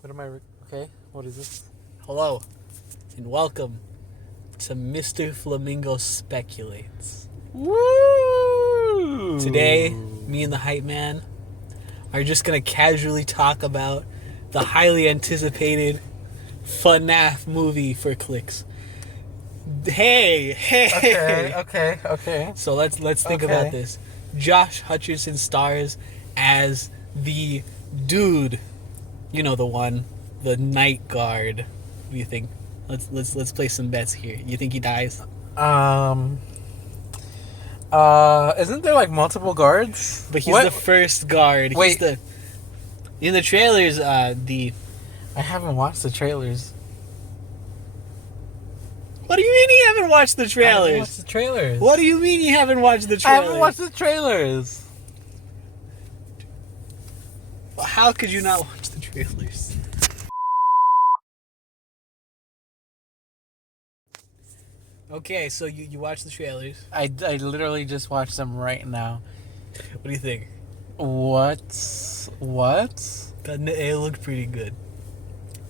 What am I... Okay, what is this? Hello, and welcome to Mr. Flamingo Speculates. Woo! Today, me and the hype man are just gonna casually talk about the highly anticipated FNAF movie for clicks. Hey! Okay. So let's think Okay. about this. Josh Hutcherson stars as the dude. You know the one, the night guard. What do you think? Let's play some bets here. You think he dies? Isn't there like multiple guards? But he's the first guard. Wait. In the trailers, I haven't watched the trailers. What do you mean you haven't watched the I trailers? haven't watched the trailers. What do you mean you haven't watched the I trailers? haven't watched the trailers. How could you not watch the trailers? Okay, so you watched the trailers. I literally just watched them right now. What do you think? What? It looked pretty good.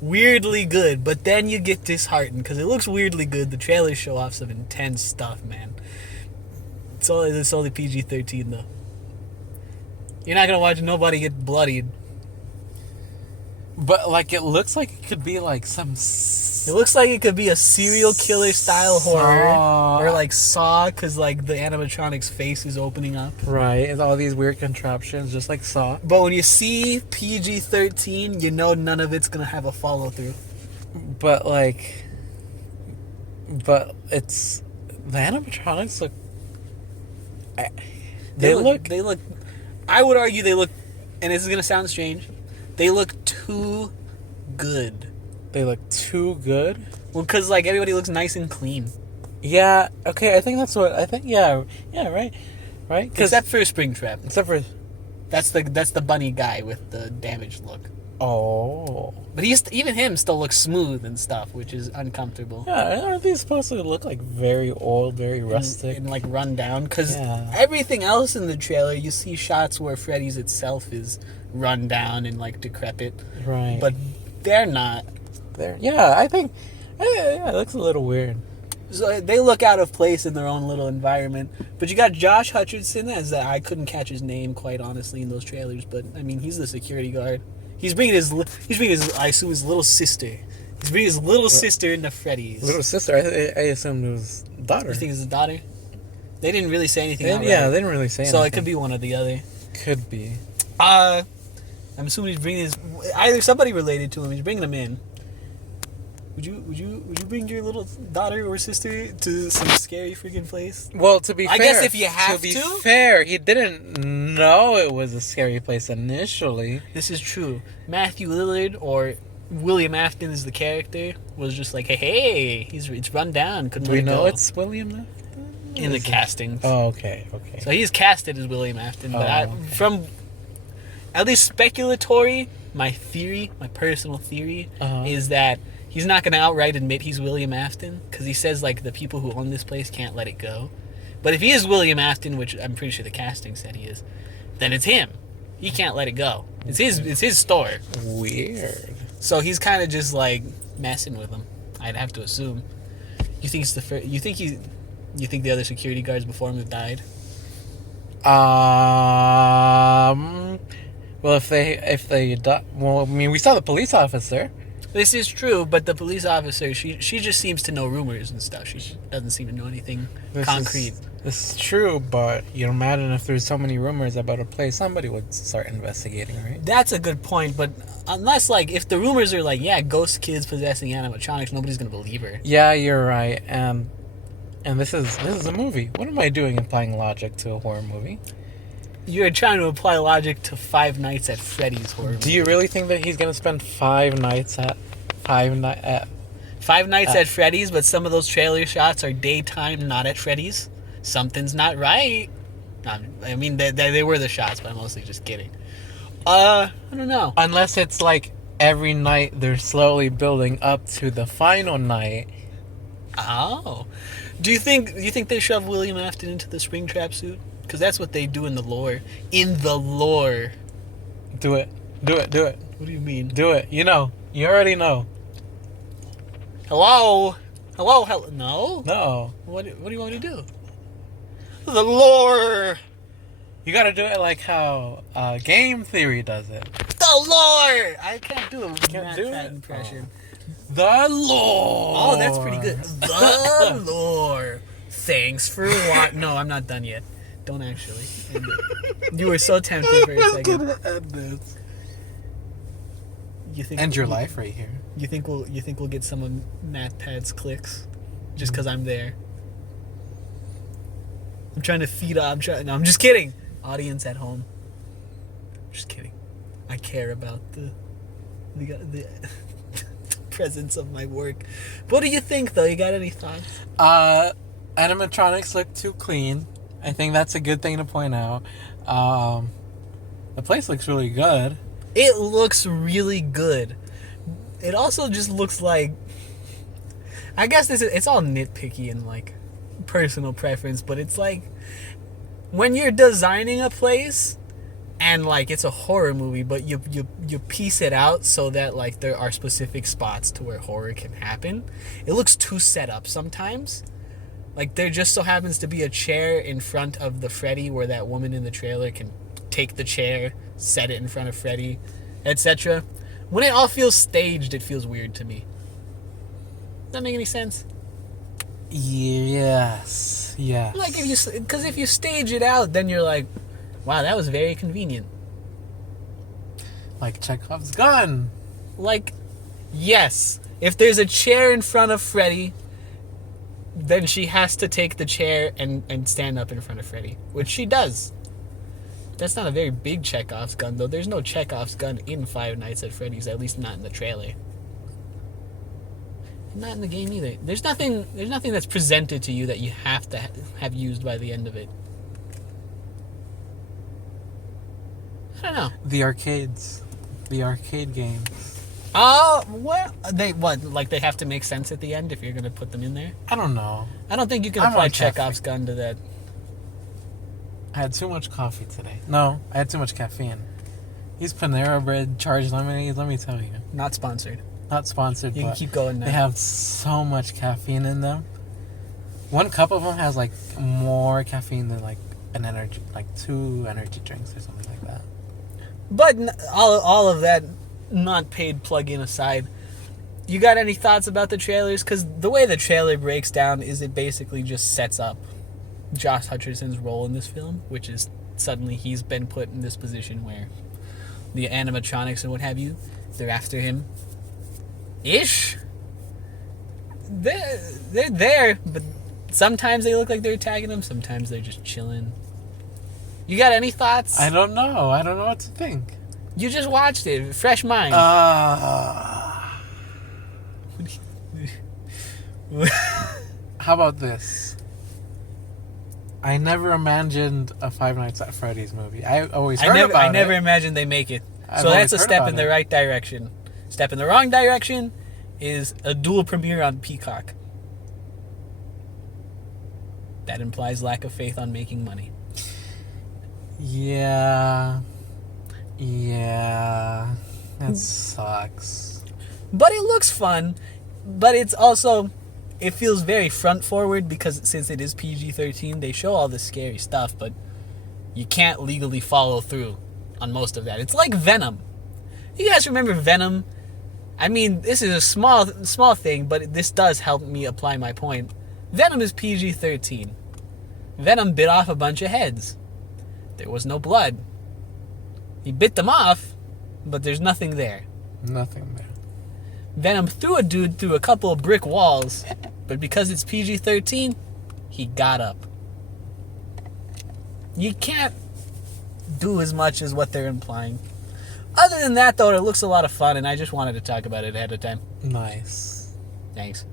Weirdly good, but then you get disheartened because it looks weirdly good. The trailers show off some intense stuff, man. It's only PG-13 though. You're not gonna watch nobody get bloodied. But like it looks like it could be like some... It looks like it could be a serial killer style horror, or like Saw, because like the animatronic's face is opening up. Right, and all these weird contraptions, just like Saw. But when you see PG-13, you know none of it's gonna have a follow through. But it's the animatronics look. They look. I would argue they look, and this is gonna sound strange. They look too good. They look too good. Well, because like everybody looks nice and clean. Yeah. Okay. I think that's what I think. Yeah. Right. Except for Springtrap. Except for That's the bunny guy with the damaged look. oh. But even him still looks smooth and stuff, which is uncomfortable. Yeah. Aren't these supposed to look like very old, very rustic, and like run down? Because Yeah. everything else in the trailer, you see shots where Freddys itself is run down and like decrepit. right? But they're not. Yeah. I think. Yeah. It looks a little weird. So they look out of place in their own little environment. But you got Josh Hutcherson as that. I couldn't catch his name quite honestly in those trailers, but I mean he's the security guard. He's bringing his I assume his little sister. He's bringing his little sister into Freddy's. Little sister. I assumed it was daughter. You think it's his daughter? They didn't really say anything. Yeah, they didn't really say anything. So it could be one or the other. Could be. I'm assuming he's bringing either somebody related to him. He's bringing them in. Would you bring your little daughter or sister to some scary freaking place? Well, to be fair, I guess if you have to be fair, he didn't know it was a scary place initially. This is true. Matthew Lillard, or William Afton is the character, was just like, hey, it's run down. Couldn't Do we let it know go. it's William Afton? In the casting? Oh, okay. So he's casted as William Afton, but okay. From at least speculatory, my personal theory, is that he's not going to outright admit he's William Afton, because he says like the people who own this place can't let it go. But if he is William Afton, which I'm pretty sure the casting said he is, then it's him. He can't let it go. It's his store. Weird. So he's kind of just like messing with him. I'd have to assume. You think you think the other security guards before him have died? Well, if they well, I mean, we saw the police officer. This is true, but the police officer, she just seems to know rumors and stuff. She doesn't seem to know anything concrete. This is true, but you imagine if there's so many rumors about a place, somebody would start investigating, right? That's a good point, but unless, like, if the rumors are like, yeah, ghost kids possessing animatronics, nobody's gonna believe her. Yeah, you're right, and this is a movie. What am I doing applying logic to a horror movie? You're trying to apply logic to Five Nights at Freddy's horror movie. Do you really think that he's gonna spend 5 nights at Five Nights at Freddy's, but some of those trailer shots are daytime, not at Freddy's? Something's not right. I mean, they were the shots, but I'm mostly just kidding. I don't know. Unless it's like every night they're slowly building up to the final night. Oh. Do you think they shove William Afton into the Springtrap suit? Because that's what they do in the lore. In the lore. Do it. What do you mean? Do it. You know. You already know. Hello? Hello? No? No. What do you want me to do? The lore! You gotta do it like how Game Theory does it. The lore! I can't do a Can't do that it? impression. The lore! Oh, that's pretty good. The lore. Thanks for what? No, I'm not done yet. Don't actually. You were so tempted for a second. Gonna end this. You think End your life right here. You think we'll get some of MathPad's clicks just because I'm there? I'm trying to feed. No, I'm just kidding. Audience at home. Just kidding. I care about the presence of my work. What do you think, though? You got any thoughts? Animatronics look too clean. I think that's a good thing to point out. The place looks really good. It looks really good. It also just looks like, I guess it's all nitpicky and like personal preference, but it's like when you're designing a place and like it's a horror movie, but you piece it out so that like there are specific spots to where horror can happen. It looks too set up sometimes. Like there just so happens to be a chair in front of the Freddy where that woman in the trailer can take the chair, set it in front of Freddy, etc. When it all feels staged, it feels weird to me. Does that make any sense? Yes. Like if you stage it out, then you're like, wow, that was very convenient. Like Chekhov's gun. Like, yes, if there's a chair in front of Freddy, then she has to take the chair and stand up in front of Freddy, which she does. That's not a very big Chekhov's gun, though. There's no Chekhov's gun in Five Nights at Freddy's, at least not in the trailer. Not in the game either. There's nothing that's presented to you that you have to have used by the end of it. I don't know. The arcades. The arcade games. Oh, what? Like they have to make sense at the end if you're going to put them in there? I don't know. I don't think you can I'm apply on Chekhov's gun to that. I had too much coffee today. No, I had too much caffeine. These Panera Bread charged lemonades, let me tell you. Not sponsored. Not sponsored, You but can keep going now. they have so much caffeine in them. One cup of them has like more caffeine than like an energy, like 2 energy drinks or something like that. But all of that not paid plug-in aside, you got any thoughts about the trailers? Because the way the trailer breaks down is it basically just sets up Josh Hutcherson's role in this film, which is suddenly he's been put in this position where the animatronics and what have you, they're after him. Ish. They're there, but sometimes they look like they're attacking him, sometimes they're just chilling. You got any thoughts? I don't know. I don't know what to think. You just watched it. Fresh mind. How about this? I never imagined a Five Nights at Freddy's movie. I always heard about it. I never imagined they make it. I've So that's always a heard step about in the it. right direction. Step in the wrong direction is a dual premiere on Peacock. That implies lack of faith on making money. Yeah. That sucks. But it looks fun. But it's also, it feels very front forward because since it is PG-13, they show all this scary stuff, but you can't legally follow through on most of that. It's like Venom. You guys remember Venom? I mean, this is a small thing, but this does help me apply my point. Venom is PG-13. Venom bit off a bunch of heads. There was no blood. He bit them off, but there's nothing there. Nothing there. Venom threw a dude through a couple of brick walls, but because it's PG-13, he got up. You can't do as much as what they're implying. Other than that, though, it looks a lot of fun, and I just wanted to talk about it ahead of time. Nice. Thanks.